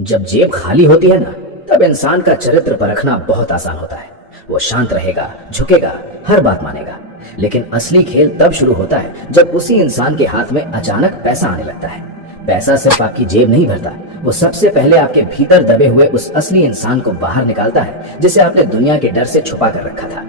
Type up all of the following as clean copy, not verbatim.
जब जेब खाली होती है ना, तब इंसान का चरित्र परखना बहुत आसान होता है। वो शांत रहेगा, झुकेगा, हर बात मानेगा। लेकिन असली खेल तब शुरू होता है जब उसी इंसान के हाथ में अचानक पैसा आने लगता है। पैसा सिर्फ आपकी जेब नहीं भरता, वो सबसे पहले आपके भीतर दबे हुए उस असली इंसान को बाहर निकालता है जिसे आपने दुनिया के डर से छुपा कर रखा था।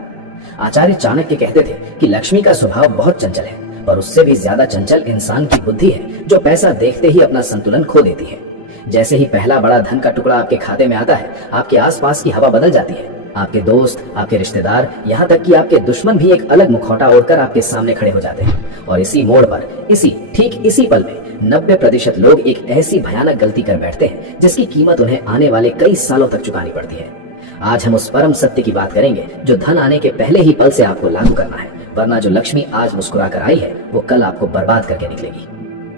आचार्य चाणक्य कहते थे कि लक्ष्मी का स्वभाव बहुत चंचल है, पर उससे भी ज्यादा चंचल इंसान की बुद्धि है, जो पैसा देखते ही अपना संतुलन खो देती है। जैसे ही पहला बड़ा धन का टुकड़ा आपके खाते में आता है, आपके आसपास की हवा बदल जाती है। आपके दोस्त, आपके रिश्तेदार, यहाँ तक कि आपके दुश्मन भी एक अलग मुखौटा ओढ़कर आपके सामने खड़े हो जाते हैं। और इसी मोड़ पर, ठीक इसी पल में 90% लोग एक ऐसी भयानक गलती कर बैठते हैं जिसकी कीमत उन्हें आने वाले कई सालों तक चुकानी पड़ती है। आज हम उस परम सत्य की बात करेंगे जो धन आने के पहले ही पल से आपको लागू करना है, वरना जो लक्ष्मी आज मुस्कुरा कर आई है वो कल आपको बर्बाद करके निकलेगी।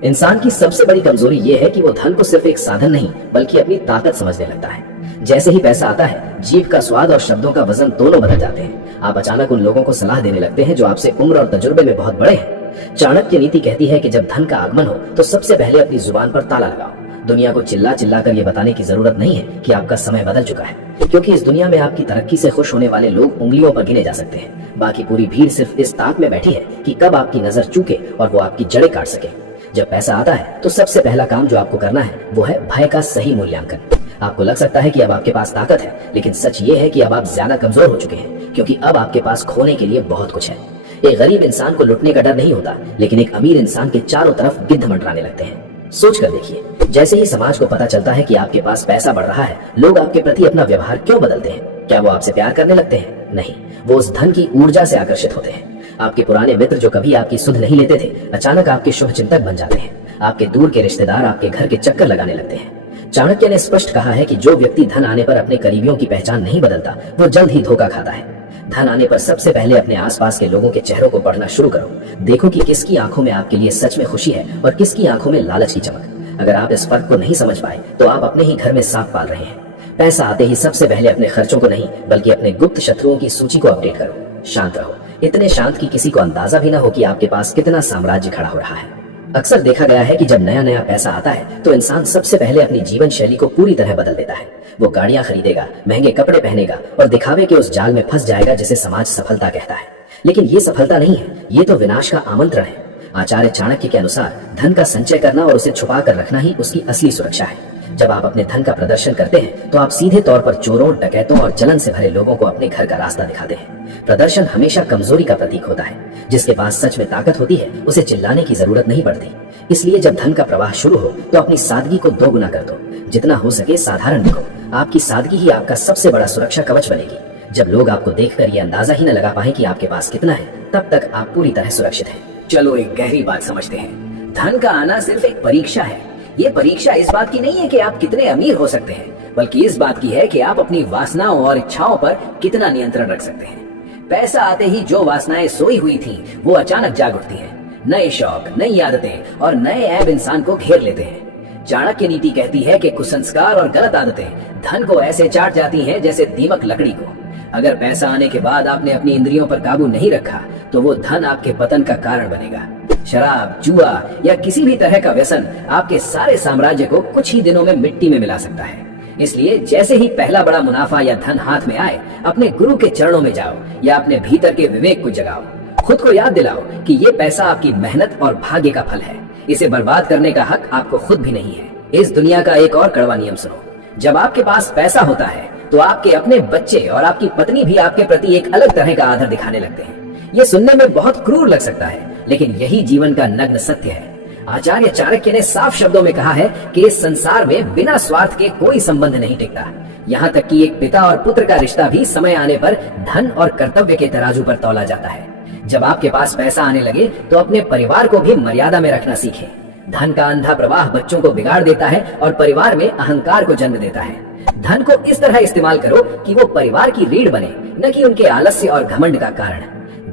इंसान की सबसे बड़ी कमजोरी ये है कि वो धन को सिर्फ एक साधन नहीं बल्कि अपनी ताकत समझने लगता है। जैसे ही पैसा आता है, जीभ का स्वाद और शब्दों का वजन दोनों बदल जाते हैं। आप अचानक उन लोगों को सलाह देने लगते हैं जो आपसे उम्र और तजुर्बे में बहुत बड़े हैं। चाणक्य नीति कहती है कि जब धन का आगमन हो तो सबसे पहले अपनी जुबान पर ताला लगाओ। दुनिया को चिल्ला चिल्ला कर ये बताने की जरूरत नहीं है कि आपका समय बदल चुका है, क्योंकि इस दुनिया में आपकी तरक्की से खुश होने वाले लोग उंगलियों पर गिने जा सकते हैं। बाकी पूरी भीड़ सिर्फ इस ताक में बैठी है कि कब आपकी नजर चूके और वो आपकी जड़ें काट सके। जब पैसा आता है तो सबसे पहला काम जो आपको करना है वो है भय का सही मूल्यांकन। आपको लग सकता है कि अब आपके पास ताकत है, लेकिन सच ये है कि अब आप ज्यादा कमजोर हो चुके हैं, क्योंकि अब आपके पास खोने के लिए बहुत कुछ है। एक गरीब इंसान को लुटने का डर नहीं होता, लेकिन एक अमीर इंसान के चारों तरफ गिद्ध मंडराने लगते हैं। सोच कर देखिए, जैसे ही समाज को पता चलता है कि आपके पास पैसा बढ़ रहा है, लोग आपके प्रति अपना व्यवहार क्यों बदलते हैं? क्या वो आपसे प्यार करने लगते हैं? नहीं, वो उस धन की ऊर्जा से आकर्षित होते हैं। आपके पुराने मित्र जो कभी आपकी सुध नहीं लेते थे, अचानक आपके शुभ चिंतक बन जाते हैं। आपके दूर के रिश्तेदार आपके घर के चक्कर लगाने लगते हैं। चाणक्य ने स्पष्ट कहा है कि जो व्यक्ति धन आने पर अपने करीबियों की पहचान नहीं बदलता, वो जल्द ही धोखा खाता है। धन आने पर सबसे पहले अपने आसपास के लोगों के चेहरों को पढ़ना शुरू करो। देखो कि किसकी आंखों में आपके लिए सच में खुशी है और किसकी आंखों में लालच की चमक। अगर आप इस फर्क को नहीं समझ पाए तो आप अपने ही घर में सांप पाल रहे हैं। पैसा आते ही सबसे पहले अपने खर्चों को नहीं बल्कि अपने गुप्त शत्रुओं की सूची को अपडेट करो। शांत रहो, इतने शांत कि किसी को अंदाजा भी ना हो कि आपके पास कितना साम्राज्य खड़ा हो रहा है। अक्सर देखा गया है कि जब नया नया पैसा आता है तो इंसान सबसे पहले अपनी जीवन शैली को पूरी तरह बदल देता है। वो गाड़ियां खरीदेगा, महंगे कपड़े पहनेगा और दिखावे के उस जाल में फंस जाएगा जिसे समाज सफलता कहता है। लेकिन ये सफलता नहीं है, ये तो विनाश का आमंत्रण है। आचार्य चाणक्य के अनुसार धन का संचय करना और उसे छुपा कर रखना ही उसकी असली सुरक्षा है। जब आप अपने धन का प्रदर्शन करते हैं तो आप सीधे तौर पर चोरों, डकैतों और जलन से भरे लोगों को अपने घर का रास्ता दिखाते हैं। प्रदर्शन हमेशा कमजोरी का प्रतीक होता है। जिसके पास सच में ताकत होती है उसे चिल्लाने की जरूरत नहीं पड़ती। इसलिए जब धन का प्रवाह शुरू हो तो अपनी सादगी को दोगुना कर दो। जितना हो सके साधारण दिखो। आपकी सादगी ही आपका सबसे बड़ा सुरक्षा कवच बनेगी। जब लोग आपको देखकर ये अंदाजा ही न लगा पाए कि आपके पास कितना है, तब तक आप पूरी तरह सुरक्षित हैं। चलो एक गहरी बात समझते हैं। धन का आना सिर्फ एक परीक्षा है। ये परीक्षा इस बात की नहीं है कि आप कितने अमीर हो सकते हैं, बल्कि इस बात की है कि आप अपनी वासनाओं और इच्छाओं पर कितना नियंत्रण रख सकते हैं। पैसा आते ही जो वासनाएं सोई हुई थीं, वो अचानक जाग उठती हैं। नए शौक, नई आदतें और नए ऐब इंसान को घेर लेते हैं। चाणक्य नीति कहती है कि कुसंस्कार और गलत आदतें धन को ऐसे चाट जाती हैं जैसे दीमक लकड़ी को। अगर पैसा आने के बाद आपने अपनी इंद्रियों पर काबू नहीं रखा तो वो धन आपके पतन का कारण बनेगा। शराब, जुआ या किसी भी तरह का व्यसन आपके सारे साम्राज्य को कुछ ही दिनों में मिट्टी में मिला सकता है। इसलिए जैसे ही पहला बड़ा मुनाफा या धन हाथ में आए, अपने गुरु के चरणों में जाओ या अपने भीतर के विवेक को जगाओ। खुद को याद दिलाओ कि ये पैसा आपकी मेहनत और भाग्य का फल है। इसे बर्बाद करने का हक आपको खुद भी नहीं है। इस दुनिया का एक और कड़वा नियम सुनो। जब आपके पास पैसा होता है तो आपके अपने बच्चे और आपकी पत्नी भी आपके प्रति एक अलग तरह का आदर दिखाने लगते हैं। ये सुनने में बहुत क्रूर लग सकता है, लेकिन यही जीवन का नग्न सत्य है। आचार्य चाणक्य ने साफ शब्दों में कहा है कि इस संसार में बिना स्वार्थ के कोई संबंध नहीं टिकता। यहाँ तक कि एक पिता और पुत्र का रिश्ता भी समय आने पर धन और कर्तव्य के तराजू पर तौला जाता है। जब आपके पास पैसा आने लगे तो अपने परिवार को भी मर्यादा में रखना सीखें। धन का अंधा प्रवाह बच्चों को बिगाड़ देता है और परिवार में अहंकार को जन्म देता है। धन को इस तरह इस्तेमाल करो कि वो परिवार की रीढ़ बने, न कि उनके आलस्य और घमंड का कारण।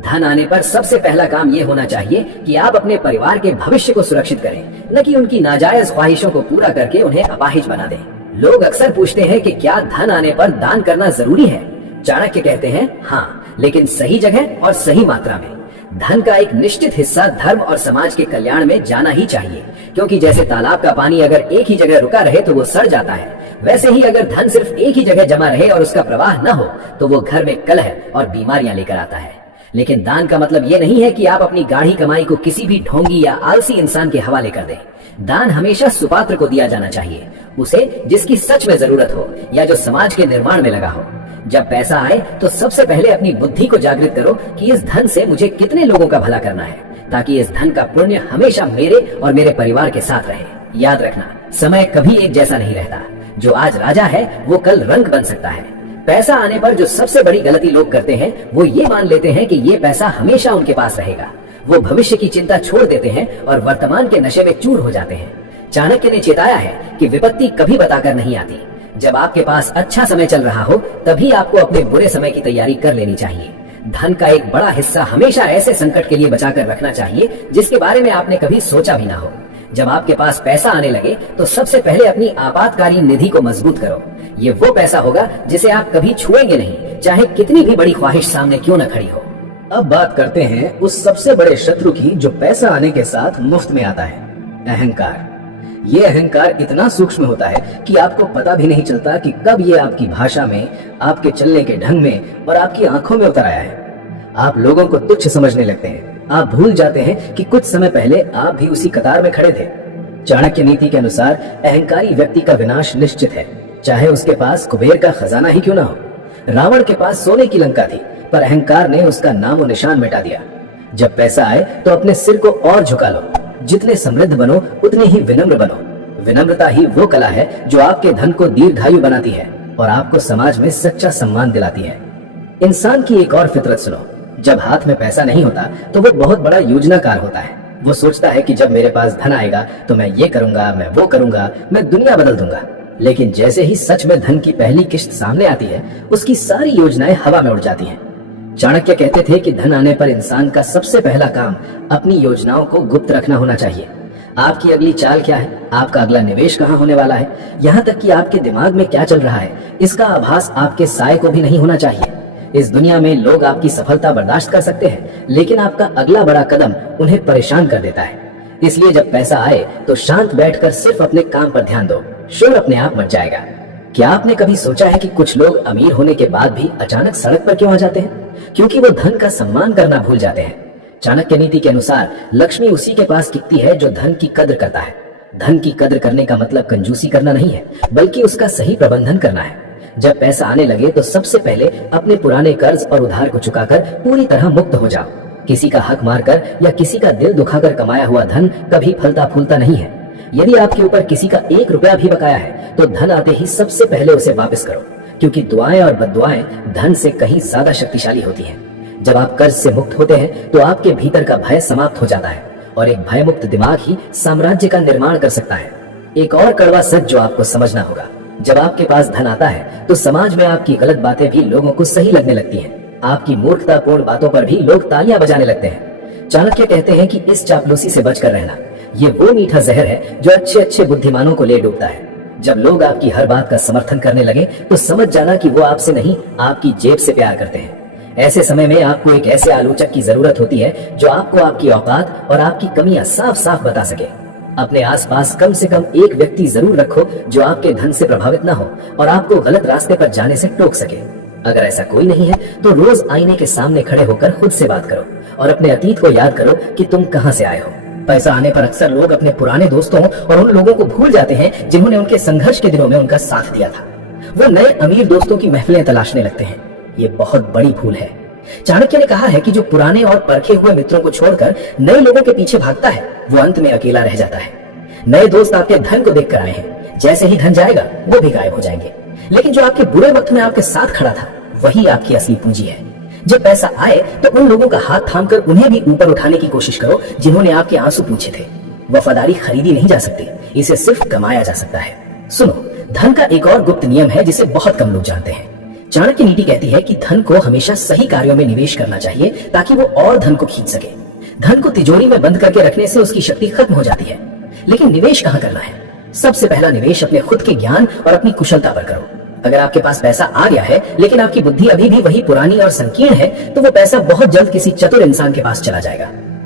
धन आने पर सबसे पहला काम ये होना चाहिए कि आप अपने परिवार के भविष्य को सुरक्षित करें, न कि उनकी नाजायज ख्वाहिशों को पूरा करके उन्हें अपाहिज बना दें। लोग अक्सर पूछते हैं कि क्या धन आने पर दान करना जरूरी है? चाणक्य कहते हैं हाँ, लेकिन सही जगह और सही मात्रा में। धन का एक निश्चित हिस्सा धर्म और समाज के कल्याण में जाना ही चाहिए, क्योंकि जैसे तालाब का पानी अगर एक ही जगह रुका रहे तो वो सड़ जाता है, वैसे ही अगर धन सिर्फ एक ही जगह जमा रहे और उसका प्रवाह न हो तो वो घर में कलह और बीमारियां लेकर आता है। लेकिन दान का मतलब ये नहीं है कि आप अपनी गाढ़ी कमाई को किसी भी ढोंगी या आलसी इंसान के हवाले कर दें। दान हमेशा सुपात्र को दिया जाना चाहिए, उसे जिसकी सच में जरूरत हो या जो समाज के निर्माण में लगा हो। जब पैसा आए तो सबसे पहले अपनी बुद्धि को जागृत करो कि इस धन से मुझे कितने लोगों का भला करना है, ताकि इस धन का पुण्य हमेशा मेरे और मेरे परिवार के साथ रहे। याद रखना, समय कभी एक जैसा नहीं रहता। जो आज राजा है वो कल रंक बन सकता है। पैसा आने पर जो सबसे बड़ी गलती लोग करते हैं वो ये मान लेते हैं कि ये पैसा हमेशा उनके पास रहेगा। वो भविष्य की चिंता छोड़ देते हैं और वर्तमान के नशे में चूर हो जाते हैं। चाणक्य ने चेताया है कि विपत्ति कभी बताकर नहीं आती। जब आपके पास अच्छा समय चल रहा हो तभी आपको अपने बुरे समय की तैयारी कर लेनी चाहिए। धन का एक बड़ा हिस्सा हमेशा ऐसे संकट के लिए बचाकर रखना चाहिए जिसके बारे में आपने कभी सोचा भी ना हो। जब आपके पास पैसा आने लगे तो सबसे पहले अपनी आपातकालीन निधि को मजबूत करो। ये वो पैसा होगा जिसे आप कभी छुएंगे नहीं, चाहे कितनी भी बड़ी ख्वाहिश सामने क्यों न खड़ी हो। अब बात करते हैं उस सबसे बड़े शत्रु की जो पैसा आने के साथ मुफ्त में आता है, अहंकार। ये अहंकार इतना सूक्ष्म होता है कि आपको पता भी नहीं चलता कि कब ये आपकी भाषा में, आपके चलने के ढंग में और आपकी आंखों में उतर आया है। आप लोगों को तुच्छ समझने लगते हैं। आप भूल जाते हैं कि कुछ समय पहले आप भी उसी कतार में खड़े थे। चाणक्य नीति के अनुसार अहंकारी व्यक्ति का विनाश निश्चित है, चाहे उसके पास कुबेर का खजाना ही क्यों ना हो। रावण के पास सोने की लंका थी, पर अहंकार ने उसका नामो निशान मिटा दिया। जब पैसा आए तो अपने सिर को और झुका लो। जितने समृद्ध बनो उतने ही विनम्र बनो। विनम्रता ही वो कला है जो आपके धन को दीर्घायु बनाती है और आपको समाज में सच्चा सम्मान दिलाती है। इंसान की एक और फितरत सुनो। जब हाथ में पैसा नहीं होता तो वो बहुत बड़ा योजनाकार होता है। वो सोचता है कि जब मेरे पास धन आएगा तो मैं ये करूंगा, मैं वो करूंगा, मैं दुनिया बदल दूंगा। लेकिन जैसे ही सच में धन की पहली किश्त सामने आती है, उसकी सारी योजनाएं हवा में उड़ जाती हैं। चाणक्य कहते थे कि धन आने पर इंसान का सबसे पहला काम अपनी योजनाओं को गुप्त रखना होना चाहिए। आपकी अगली चाल क्या है, आपका अगला निवेश कहाँ होने वाला है, यहाँ तक कि आपके दिमाग में क्या चल रहा है, इसका आभास आपके साय को भी नहीं होना चाहिए। इस दुनिया में लोग आपकी सफलता बर्दाश्त कर सकते हैं, लेकिन आपका अगला बड़ा कदम उन्हें परेशान कर देता है। इसलिए जब पैसा आए तो शांत बैठकर सिर्फ अपने काम पर ध्यान दो, शोर अपने आप मच जाएगा। क्या आपने कभी सोचा है कि कुछ लोग अमीर होने के बाद भी अचानक सड़क पर क्यों आ जाते हैं? क्योंकि वो धन का सम्मान करना भूल जाते हैं। चाणक्य नीति के अनुसार लक्ष्मी उसी के पास टिकती है जो धन की कद्र करता है। धन की कद्र करने का मतलब कंजूसी करना नहीं है, बल्कि उसका सही प्रबंधन करना है। जब पैसा आने लगे तो सबसे पहले अपने पुराने कर्ज और उधार को चुकाकर पूरी तरह मुक्त हो जाओ। किसी का हक मारकर या किसी का दिल दुखाकर कमाया हुआ धन कभी फलता फूलता नहीं है। यदि आपके ऊपर किसी का 1 रुपया भी बकाया है तो धन आते ही सबसे पहले उसे वापस करो, क्योंकि दुआएं और बद्दुआएं धन से कहीं ज्यादा शक्तिशाली होती हैं। जब आप कर्ज से मुक्त होते हैं तो आपके भीतर का भय समाप्त हो जाता है और एक भयमुक्त दिमाग ही साम्राज्य का निर्माण कर सकता है। एक और कड़वा सच जो आपको समझना होगा, जब आपके पास धन आता है तो समाज में आपकी गलत बातें भी लोगों को सही लगने लगती हैं। आपकी मूर्खतापूर्ण बातों पर भी लोग तालियां बजाने लगते हैं। चाणक्य कहते हैं कि इस चापलूसी से बचकर रहना, ये वो मीठा जहर है जो अच्छे अच्छे बुद्धिमानों को ले डूबता है। जब लोग आपकी हर बात का समर्थन करने लगे तो समझ जाना कि वो आपसे नहीं, आपकी जेब से प्यार करते हैं। ऐसे समय में आपको एक ऐसे आलोचक की जरूरत होती है जो आपको आपकी औकात और आपकी कमियां साफ साफ बता सके। अपने आसपास कम से कम एक व्यक्ति जरूर रखो जो आपके धन से प्रभावित न हो और आपको गलत रास्ते पर जाने से टोक सके। अगर ऐसा कोई नहीं है तो रोज आईने के सामने खड़े होकर खुद से बात करो और अपने अतीत को याद करो कि तुम कहां से आए हो। पैसा आने पर अक्सर लोग अपने पुराने दोस्तों और उन लोगों को भूल जाते हैं जिन्होंने उनके संघर्ष के दिनों में उनका साथ दिया था। वो नए अमीर दोस्तों की महफिलें तलाशने लगते हैं। ये बहुत बड़ी भूल है। चाणक्य ने कहा है कि जो पुराने और परखे हुए मित्रों को छोड़कर नए लोगों के पीछे भागता है वो अंत में अकेला रह जाता है। नए दोस्त आपके धन को देखकर आए हैं, जैसे ही धन जाएगा वो भी गायब हो जाएंगे, लेकिन जो आपके बुरे वक्त में आपके साथ खड़ा था वही आपकी असली पूंजी है। जब पैसा आए तो उन लोगों का हाथ थामकर उन्हें भी ऊपर उठाने की कोशिश करो जिन्होंने आपके आंसू पूछे थे। वफादारी खरीदी नहीं जा सकती, इसे सिर्फ कमाया जा सकता है। सुनो, धन का एक और गुप्त नियम है जिसे बहुत कम लोग जानते हैं। चाणक्य नीति कहती है कि धन को हमेशा सही कार्यों में निवेश करना चाहिए ताकि वो और धन को खींच सके। धन को तिजोरी में बंद करके रखने से उसकी शक्ति खत्म हो जाती है। लेकिन निवेश कहाँ करना है? सबसे पहला निवेश अपने खुद के ज्ञान और अपनी कुशलता पर करो। अगर आपके पास पैसा आ गया है लेकिन आपकी बुद्धि अभी भी वही पुरानी और संकीर्ण है तो वो पैसा बहुत जल्द किसी चतुर इंसान के पास चला जाएगा।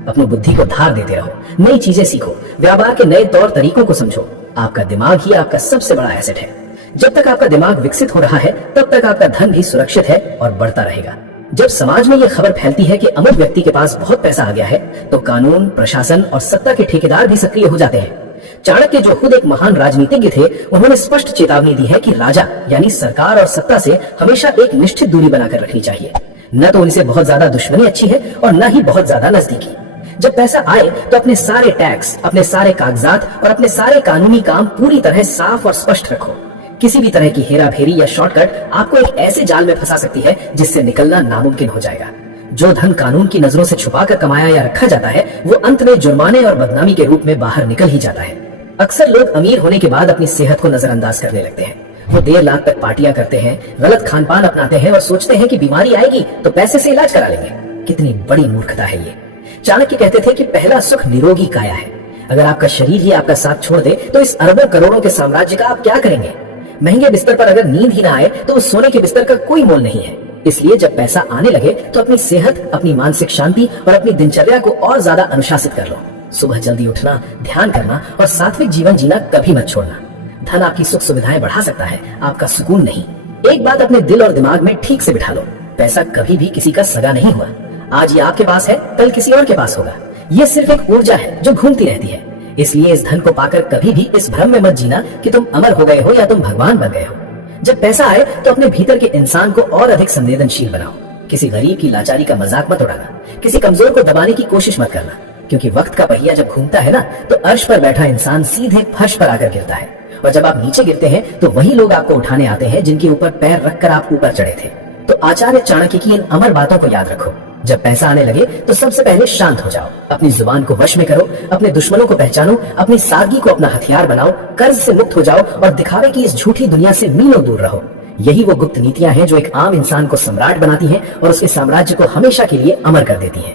अपनी बुद्धि को धार देते रहो, नई चीजें सीखो, व्यापार के नए तौर तरीकों को समझो। आपका दिमाग ही आपका सबसे बड़ा एसेट है। जब तक आपका दिमाग विकसित हो रहा है तब तक आपका धन भी सुरक्षित है और बढ़ता रहेगा। जब समाज में यह खबर फैलती है कि अमुक व्यक्ति के पास बहुत पैसा आ गया है, तो कानून, प्रशासन और सत्ता के ठेकेदार भी सक्रिय हो जाते हैं। चाणक्य, जो खुद एक महान राजनीतिज्ञ थे, उन्होंने स्पष्ट चेतावनी दी है कि राजा यानी सरकार और सत्ता से हमेशा एक निश्चित दूरी बनाकर रखनी चाहिए। न तो उनसे बहुत ज्यादा दुश्मनी अच्छी है और न ही बहुत ज्यादा नजदीकी। जब पैसा आए तो अपने सारे टैक्स, अपने सारे कागजात और अपने सारे कानूनी काम पूरी तरह साफ और स्पष्ट रखो। किसी भी तरह की हेरा फेरी या शॉर्टकट आपको एक ऐसे जाल में फंसा सकती है जिससे निकलना नामुमकिन हो जाएगा। जो धन कानून की नजरों से छुपाकर कमाया या रखा जाता है, वो अंत में जुर्माने और बदनामी के रूप में बाहर निकल ही जाता है। अक्सर लोग अमीर होने के बाद अपनी सेहत को नजरअंदाज करने लगते हैं। वो देर रात तक पार्टियां करते हैं, गलत खान पान अपनाते हैं और सोचते हैं कि बीमारी आएगी तो पैसे से इलाज करा लेंगे। कितनी बड़ी मूर्खता है ये। चाणक्य कहते थे कि पहला सुख निरोगी काया है। अगर आपका शरीर ही आपका साथ छोड़ दे तो इस अरबों करोड़ों के साम्राज्य का आप क्या करेंगे? महंगे बिस्तर पर अगर नींद ही ना आए तो उस सोने के बिस्तर का कोई मोल नहीं है। इसलिए जब पैसा आने लगे तो अपनी सेहत, अपनी मानसिक शांति और अपनी दिनचर्या को और ज्यादा अनुशासित कर लो। सुबह जल्दी उठना, ध्यान करना और सात्विक जीवन जीना कभी मत छोड़ना। धन आपकी सुख सुविधाएं बढ़ा सकता है, आपका सुकून नहीं। एक बात अपने दिल और दिमाग में ठीक से बिठा लो, पैसा कभी भी किसी का सगा नहीं हुआ। आज ये आपके पास है, कल किसी और के पास होगा। ये सिर्फ एक ऊर्जा है जो घूमती रहती है। इसलिए इस धन को पाकर कभी भी इस भ्रम में मत जीना कि तुम अमर हो गए हो या तुम भगवान बन गए हो। जब पैसा आए तो अपने भीतर के इंसान को और अधिक संवेदनशील बनाओ। किसी गरीब की लाचारी का मजाक मत उड़ाना, किसी कमजोर को दबाने की कोशिश मत करना, क्योंकि वक्त का पहिया जब घूमता है ना तो अर्श पर बैठा इंसान सीधे फर्श पर आकर गिरता है, और जब आप नीचे गिरते हैं तो वही लोग आपको उठाने आते हैं जिनके ऊपर पैर रखकर आप ऊपर चढ़े थे। तो आचार्य चाणक्य की इन अमर बातों को याद रखो। जब पैसा आने लगे तो सबसे पहले शांत हो जाओ, अपनी जुबान को वश में करो, अपने दुश्मनों को पहचानो, अपनी सादगी को अपना हथियार बनाओ, कर्ज से मुक्त हो जाओ और दिखावे की इस झूठी दुनिया से मीलों दूर रहो। यही वो गुप्त नीतियां हैं जो एक आम इंसान को सम्राट बनाती हैं और उसके साम्राज्य को हमेशा के लिए अमर कर देती हैं।